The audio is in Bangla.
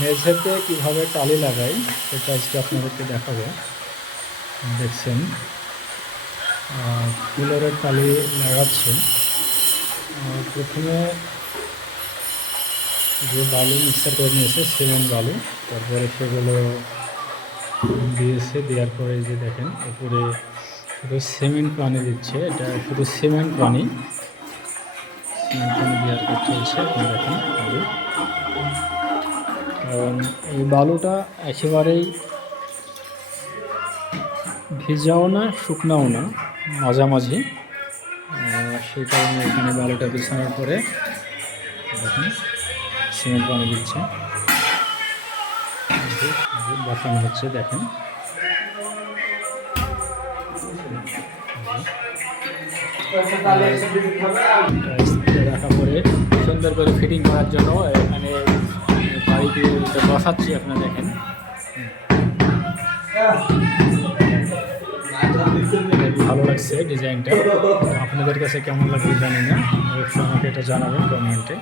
মেঝেতে কীভাবে টালি লাগাই, সেটা আজকে আপনাদেরকে দেখাবো। দেখছেন পিলারের টালি লাগাচ্ছে। প্রথমে যে বালু মিক্সার করে নিয়েছে, সিমেন্ট বালু, তারপরে সেগুলো দিয়েছে, দেওয়ার পরে যে দেখেন, উপরে শুধু সিমেন্ট পানি দিচ্ছে, এটা শুধু সিমেন্ট পানি। সিমেন্ট পানি দেওয়ার কাজ চলছে আপনি দেখেন কারণ এই বালুটা একেবারেই ভিজাও না, শুকনাও না, মাঝামাঝি। সেই কারণে এখানে বালুটা বিছানোর পরে দেখুন, সিমেন্ট পানি দিচ্ছে। বসানো হচ্ছে, দেখেন। রাখা পরে সুন্দর করে ফিটিং করার জন্য এখানে বাড়িতে বসাচ্ছি, আপনারা দেখেন। ভালো লাগছে ডিজাইনটা। আপনাদের কাছে কেমন লাগবে জানি না। অবশ্যই আমাকে এটা জানাবেন কমেন্টে।